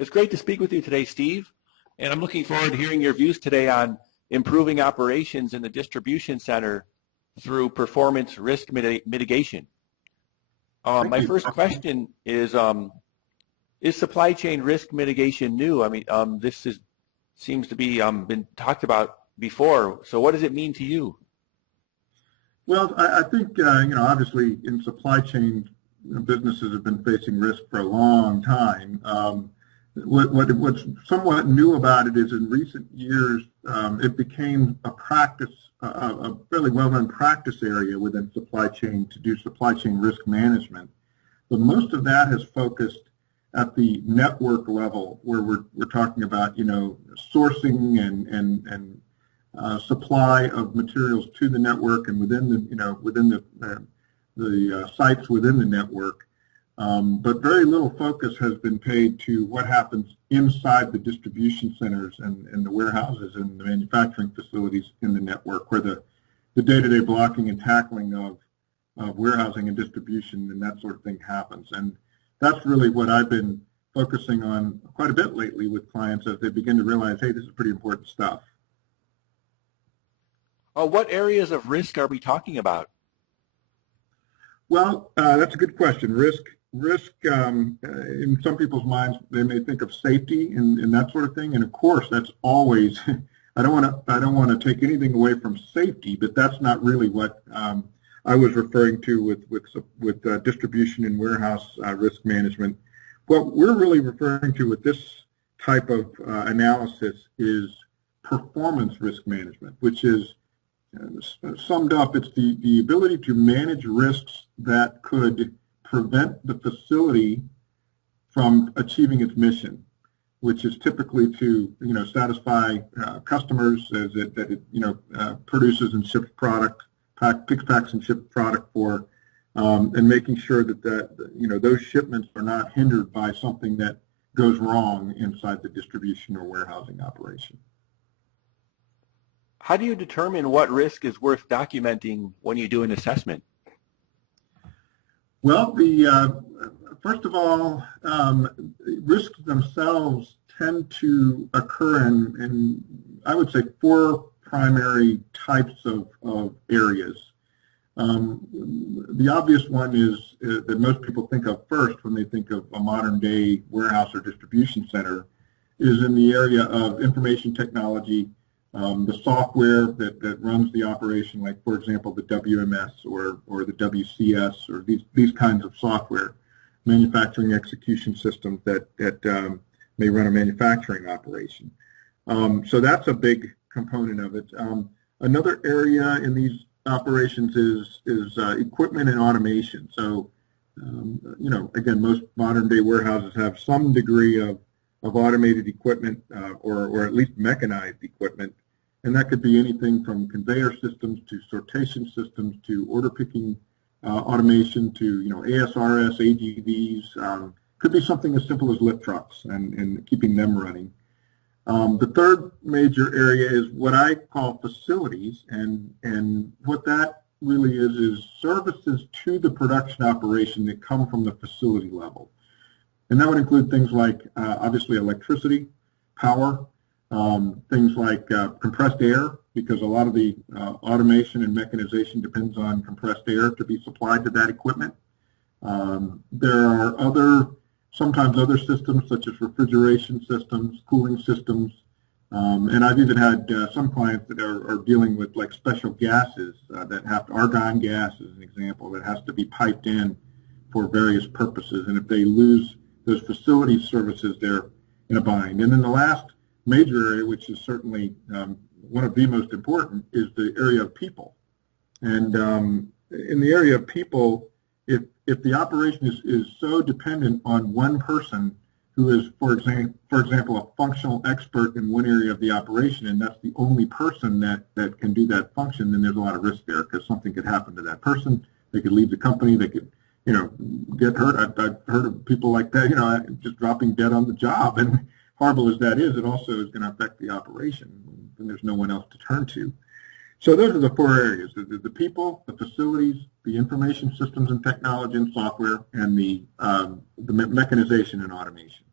It's great to speak with you today, Steve, and I'm looking forward to hearing your views today on improving operations in the distribution center through performance risk mitigation. My first question is supply chain risk mitigation new? I mean, seems to be been talked about before. So what does it mean to you? Well, I think, obviously in supply chain, businesses have been facing risk for a long time. What's somewhat new about it is in recent years, it became a practice, a fairly well-known practice area within supply chain to do supply chain risk management. But most of that has focused at the network level, where we're talking about, sourcing and supply of materials to the network and within the sites within the network. But very little focus has been paid to what happens inside the distribution centers and the warehouses and the manufacturing facilities in the network, where the day-to-day blocking and tackling of warehousing and distribution and that sort of thing happens. And that's really what I've been focusing on quite a bit lately with clients as they begin to realize, hey, this is pretty important stuff. What areas of risk are we talking about? Well, that's a good question. Risk, in some people's minds, they may think of safety and that sort of thing. And of course, that's always. I don't want to take anything away from safety, but that's not really what I was referring to with distribution and warehouse risk management. What we're really referring to with this type of analysis is performance risk management, which is summed up, it's the ability to manage risks that could prevent the facility from achieving its mission, which is typically to satisfy customers as it produces and ships product, picks, packs, and ships product for, and making sure that those shipments are not hindered by something that goes wrong inside the distribution or warehousing operation. How do you determine what risk is worth documenting when you do an assessment? Well, first of all, risks themselves tend to occur in I would say, 4 primary types of areas. The obvious one is that most people think of first when they think of a modern-day warehouse or distribution center is in the area of information technology, the software that runs the operation, like, for example, the WMS or the WCS or these kinds of software, manufacturing execution systems that may run a manufacturing operation. So that's a big component of it. Another area in these operations is equipment and automation. So, again, most modern-day warehouses have some degree of automated equipment or at least mechanized equipment, and that could be anything from conveyor systems to sortation systems to order picking automation to ASRS, AGVs. Could be something as simple as lift trucks and keeping them running. The third major area is what I call facilities, and what that really is services to the production operation that come from the facility level. And that would include things like, obviously, electricity, power, things like compressed air, because a lot of the automation and mechanization depends on compressed air to be supplied to that equipment. There are sometimes other systems such as refrigeration systems, cooling systems, and I've even had some clients that are dealing with like special gases that have argon gas, as an example, that has to be piped in for various purposes. And if they lose those facility services, they're in a bind. And then the last major area, which is certainly one of the most important, is the area of people. And in the area of people, if the operation is so dependent on one person who is, for example, a functional expert in one area of the operation, and that's the only person that can do that function, then there's a lot of risk there, because something could happen to that person. They could leave the company. They could, get hurt. I've heard of people like that, just dropping dead on the job. And horrible as that is, it also is going to affect the operation, and there's no one else to turn to. So those are the 4 areas: the people, the facilities, the information systems and technology and software, and the mechanization and automation.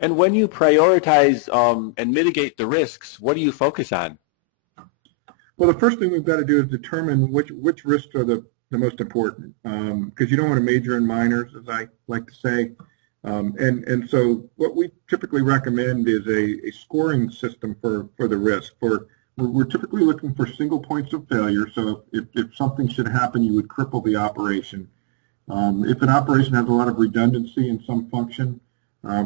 And when you prioritize and mitigate the risks, what do you focus on? Well, the first thing we've got to do is determine which risks are the most important, because you don't want to major in minors, as I like to say. And so what we typically recommend is a scoring system for the risk. We're typically looking for single points of failure. So if something should happen, you would cripple the operation. If an operation has a lot of redundancy in some function,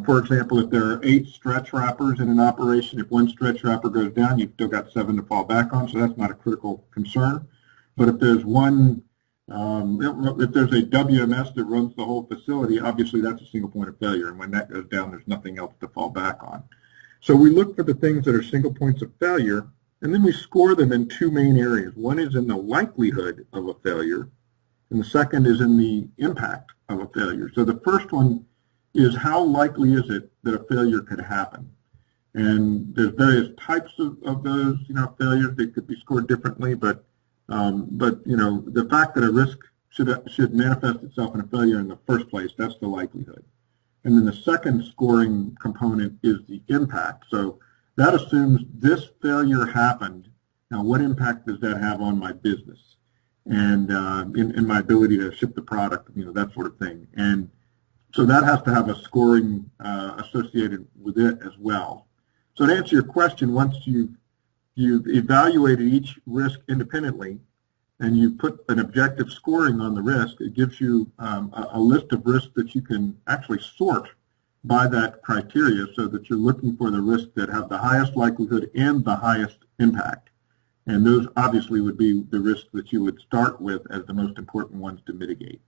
for example, if there are 8 stretch wrappers in an operation, if one stretch wrapper goes down, you've still got 7 to fall back on, so that's not a critical concern. But if there's if there's a WMS that runs the whole facility, obviously that's a single point of failure, and when that goes down, there's nothing else to fall back on. So we look for the things that are single points of failure, and then we score them in 2 main areas. One is in the likelihood of a failure, and the second is in the impact of a failure. So the first one is how likely is it that a failure could happen? And there's various types of those, failures. They could be scored differently, but the fact that a risk should manifest itself in a failure in the first place, that's the likelihood. And then the second scoring component is the impact. So that assumes this failure happened. Now, what impact does that have on my business and in my ability to ship the product, that sort of thing. And so that has to have a scoring associated with it as well. So to answer your question, once you've evaluated each risk independently and you put an objective scoring on the risk, it gives you a list of risks that you can actually sort by that criteria so that you're looking for the risks that have the highest likelihood and the highest impact. And those obviously would be the risks that you would start with as the most important ones to mitigate.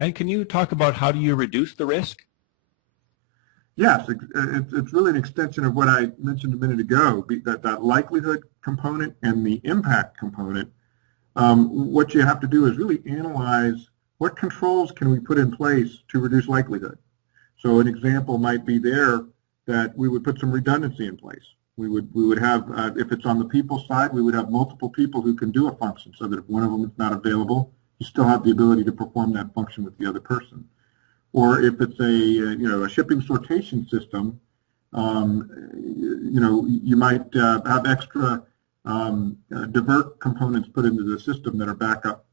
And can you talk about how do you reduce the risk? Yes, it's really an extension of what I mentioned a minute ago, that likelihood component and the impact component. What you have to do is really analyze what controls can we put in place to reduce likelihood. So an example might be there that we would put some redundancy in place. We would have, if it's on the people side, we would have multiple people who can do a function so that if one of them is not available, you still have the ability to perform that function with the other person. Or if it's a shipping sortation system, you might have extra divert components put into the system that are backup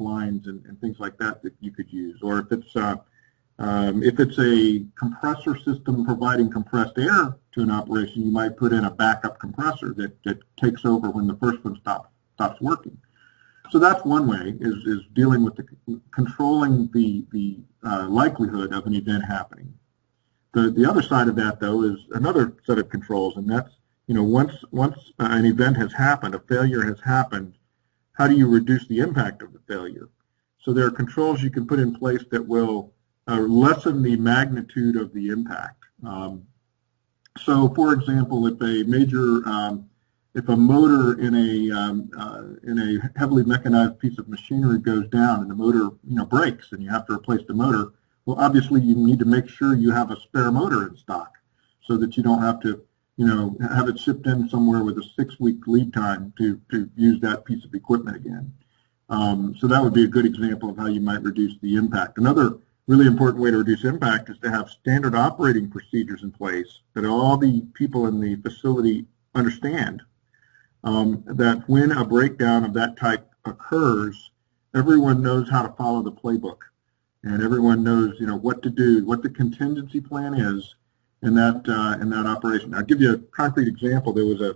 lines and things like that you could use. Or if it's a compressor system providing compressed air to an operation, you might put in a backup compressor that takes over when the first one stops working. So that's one way, is dealing with controlling the likelihood of an event happening. The other side of that, though, is another set of controls, and that's, once an event has happened, a failure has happened, how do you reduce the impact of the failure? So there are controls you can put in place that will lessen the magnitude of the impact. So, for example, if a motor in a heavily mechanized piece of machinery goes down and the motor breaks and you have to replace the motor, well, obviously you need to make sure you have a spare motor in stock so that you don't have to have it shipped in somewhere with a 6-week lead time to use that piece of equipment again. So that would be a good example of how you might reduce the impact. Another really important way to reduce impact is to have standard operating procedures in place that all the people in the facility understand. That when a breakdown of that type occurs, everyone knows how to follow the playbook, and everyone knows what to do, what the contingency plan is in that operation. I'll give you a concrete example. There was a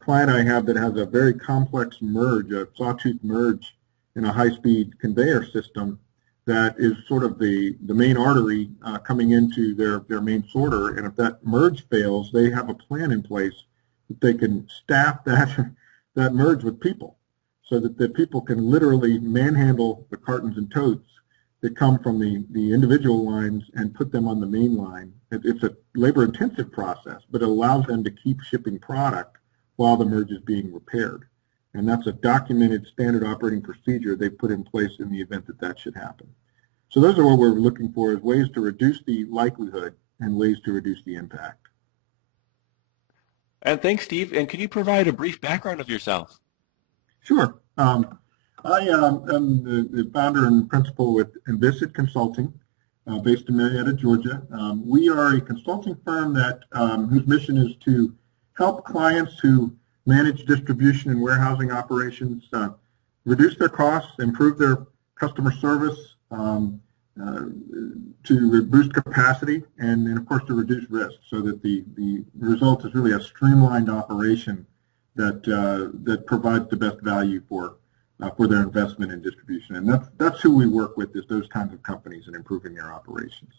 client I have that has a very complex merge, a sawtooth merge in a high-speed conveyor system that is sort of the main artery coming into their main sorter, and if that merge fails, they have a plan in place that they can staff that merge with people so that the people can literally manhandle the cartons and totes that come from the individual lines and put them on the main line. It's a labor-intensive process, but it allows them to keep shipping product while the merge is being repaired. And that's a documented standard operating procedure they've put in place in the event that should happen. So those are what we're looking for, is ways to reduce the likelihood and ways to reduce the impact. And thanks, Steve. And can you provide a brief background of yourself? Sure. I am the founder and principal with Envisit Consulting. based in Marietta, Georgia. We are a consulting firm that whose mission is to help clients who manage distribution and warehousing operations reduce their costs, improve their customer service, to boost capacity, and of course to reduce risk, so that the result is really a streamlined operation that that provides the best value for their investment in distribution. And that's who we work with, is those kinds of companies and improving their operations.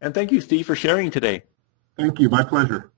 And thank you, Steve, for sharing today. Thank you. My pleasure.